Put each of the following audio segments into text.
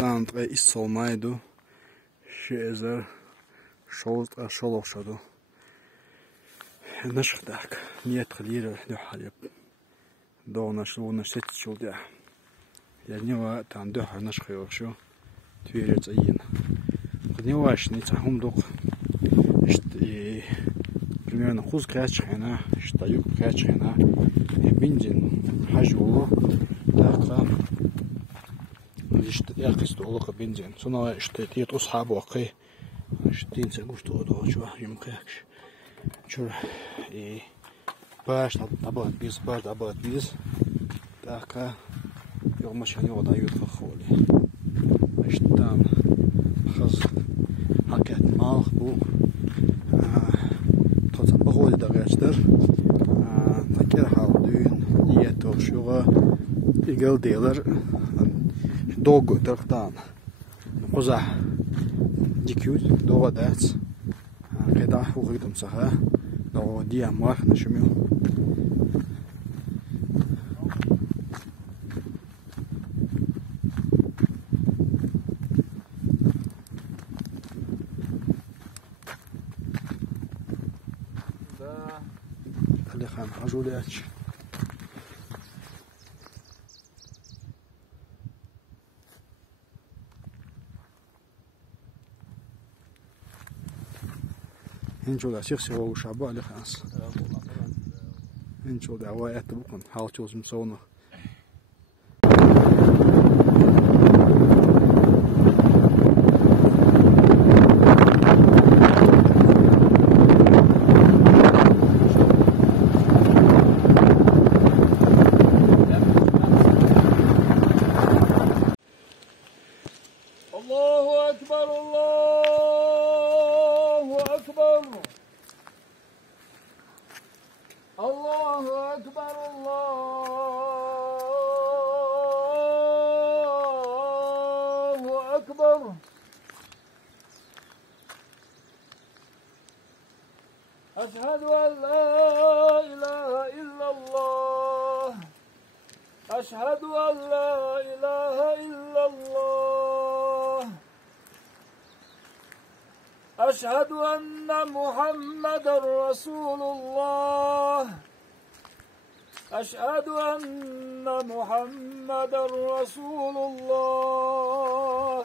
اشتانت إيصل مايدو شيزر شولت شلوخ شدو نشخ داك نيت خليل دو حالب دو نشلو نشت شو ده يعني هو تاندو نشخ يوشو تويرة زين خدني واش نيتهم دوق اشت примерно خوز كاتش هنا اشتايوك كاتش هنا بنزين حجو داك اشت يقص دولك بنزين صنع اشتيت أصحاب وقي اشتين سقوش دولو شو يمكنش شو باش طبعا بيز داك يوم مش هني وضع يدخل اشتام خز حكت ماخ بو تصبحوا لدرجتر تكير حاضرين نيتو شو يقول ديلر دوغو ترتان قزح ديكيوز دوغو دات قطع فوقيتم سها دو دي امواخ نشميو خلي خان عجولاتش إنشو دا شيخ سوا وشعبوا على خاص إنشو دا وايات بقن حاول تشوز مسونا الله أكبر الله أكبر الله أكبر الله أكبر أشهد أن لا إله إلا الله أشهد أن لا إله إلا الله أشهد أن محمدا رسول الله أشهد أن محمدا رسول الله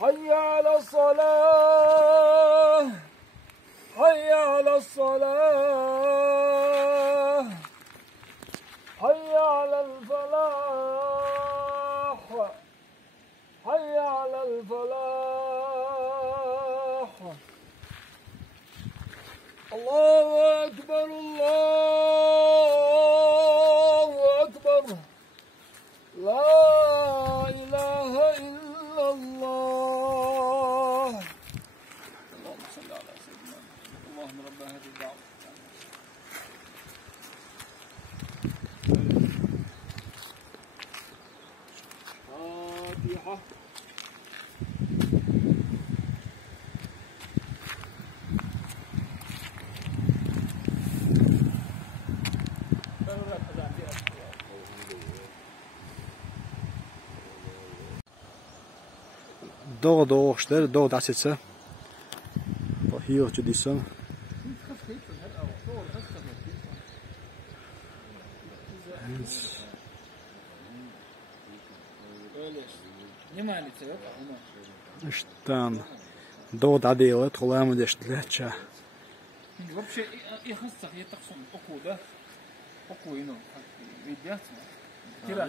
حي على الصلاة حي على الصلاة حي على الفلاح حي على الفلاح الله أكبر الله أكبر لا إله إلا الله اللهم صل على سيدنا اللهم رب هذه الدعوة فاتحة دوغ شتر دوغ داسيتسا هيو تشديسا اشتان دوغ داديوت خلامو دشتلاتشا вообще يخصك يتقسم أكو ده أكو هنا فيديوهات كده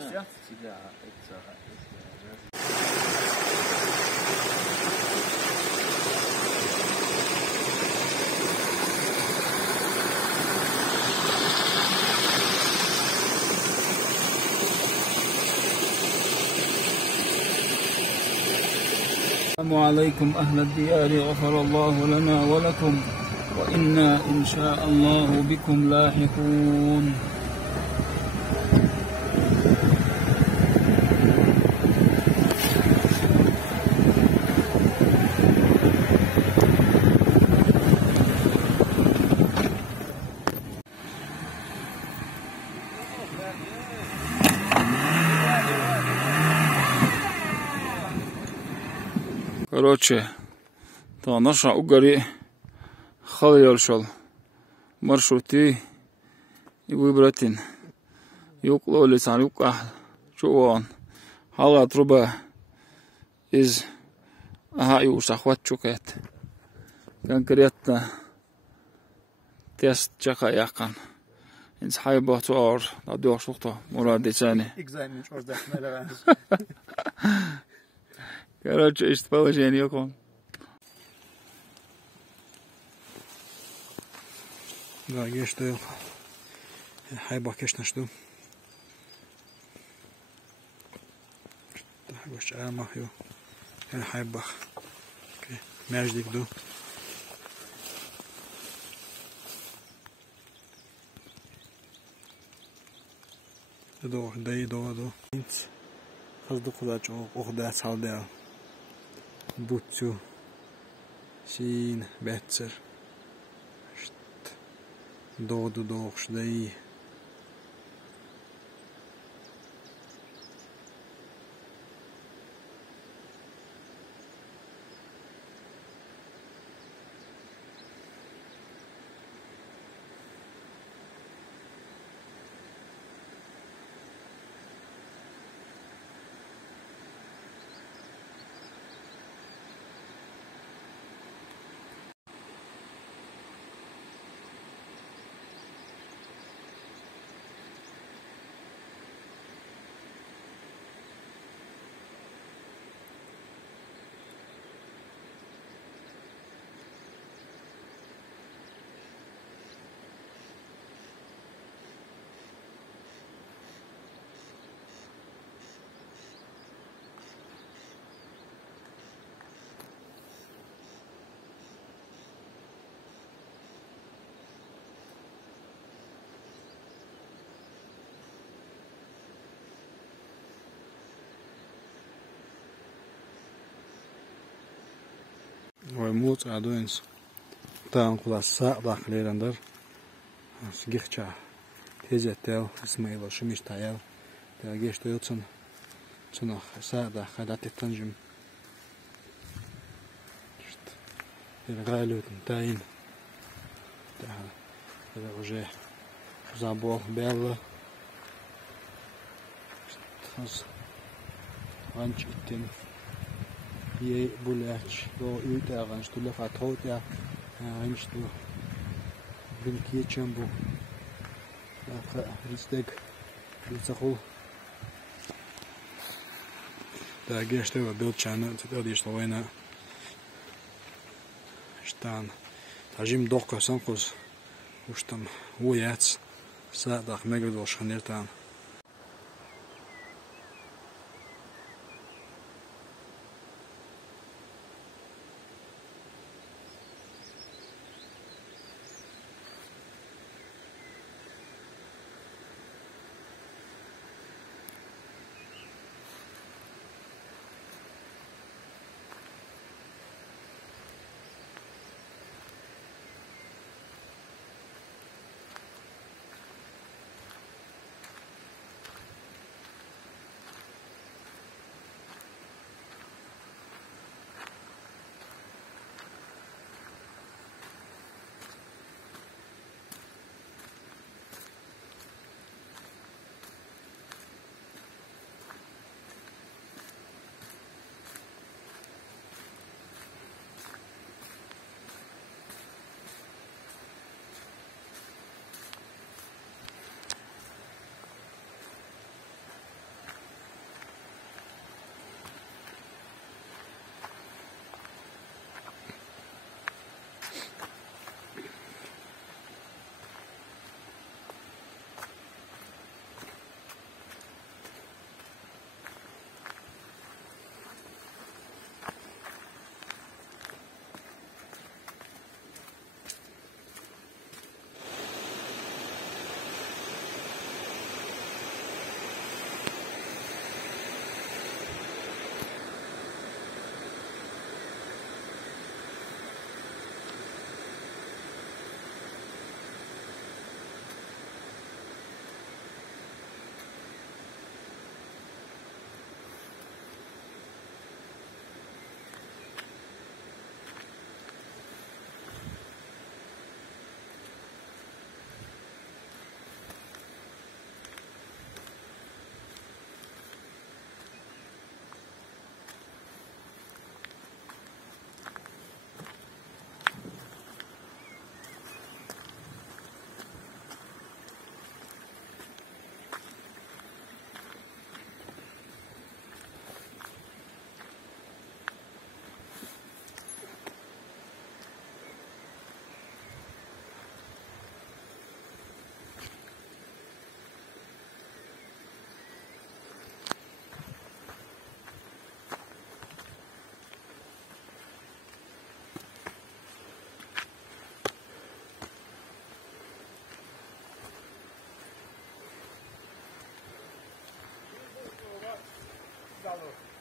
السلام عليكم أهل الديار غفر الله لنا ولكم وإنا إن شاء الله بكم لاحقون Короче, та наша угори خليل شل مرشوتي يبرتين يقلو لسان يقع شوان حالا تربة إز أهايو سخوات شوكت كان كريتنا تست شكا يقان إنس حيبه توار لدوغ شوكتا مرادي ثاني إكزايمن شورز ده ملغانز короче اشتبالجين يقون Да, гешты хайбах кешна что. Да, гош амах ё. Хайбах. Мяждик ду. До, до. Инц. Хазду кудач охда салда. Бутсу. Син бетсер. Doğdu doğuşda iyi. ويموت عدوينس تان قلا ساق داخلي رندر سجيخشا تيزة تاو اسماعيل شميش تايل تاجيش تيوتسن تنخ ساق داخل داتي تنجم الغالو تنتاين تاع الرجاء زابول بيلا خز غنش التن يه بولاتش لو يوتا غنش تلا فاتوتا غنش تو بنكيه جنبو لا ريستك ريسخو دا جشتو بيلتشان تديش لوينا شتان تجيم دوكا سانكوز وشتم وياتس سادخ مجدو شنيرتان Claro.